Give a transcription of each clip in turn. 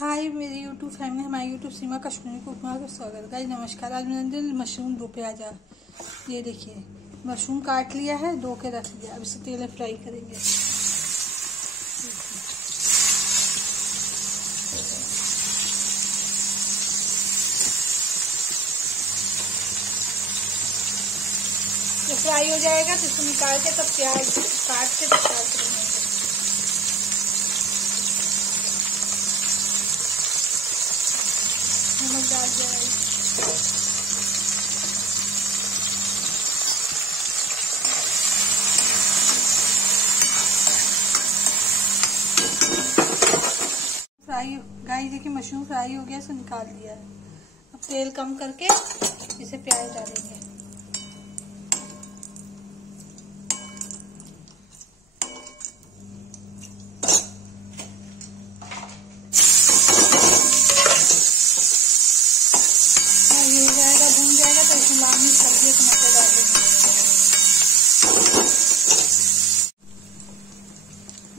हाय मेरी YouTube family, हमारे YouTube सीमा कश्मीरी कुकमा का स्वागत। गाइस नमस्कार। आज मैंने मशरूम दो प्याजा, ये देखिए मशरूम काट लिया है, धो के रख दिया। अब इसे तेल में फ्राई करेंगे। ये फ्राई हो जाएगा तो इसको निकाल के तब प्याज काट के तब फ्राई करेंगे। नमक डाल जाए, फ्राई। गाइस देखिए मशरूम फ्राई हो गया, इसको निकाल दिया है। अब तेल कम करके इसे प्याज डालेंगे। ये हो जाएगा, भून जाएगा तो इसमें लाल मिर्च, हल्दी, टमाटर डाल देंगे।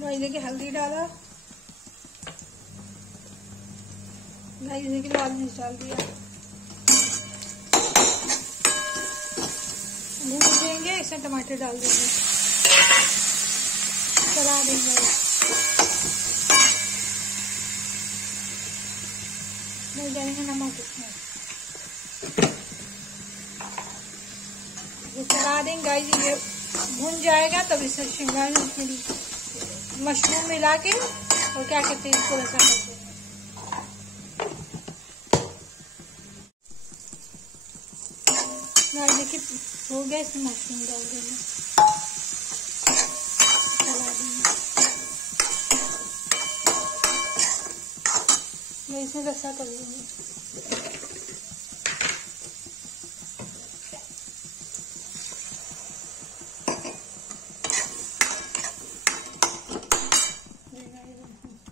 गाइस देखिए हल्दी डाला, गाइस देखिए लाल मिर्च डाल दिया। भून देंगे, इसमें टमाटर डाल देंगे, चला देंगे। नहीं डालेंगे नमक इसमें, ये चला देंगे। गाइस ये भून जाएगा तब इसमें शिमला मिर्च, मशरूम मिला के और क्या कहते हैं इसको ऐसा करते हैं। गाइस देखिए हो गया, इसमें मशरूम डाल देंगे, चला देंगे। मैं इसमें रसा कर लूंगी।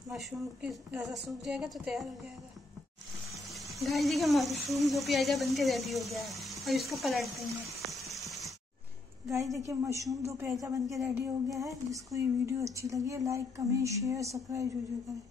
मशरूम की रसा सूख जाएगा तो तैयार हो जाएगा। गाइस देखिए मशरूम दो प्याजा बन के रेडी हो गया है और इसको पलट देंगे। गाइस देखिए मशरूम दो प्याजा बन के रेडी हो गया है। जिसको ये वीडियो अच्छी लगी है लाइक कमेंट शेयर सब्सक्राइब जरूर करें।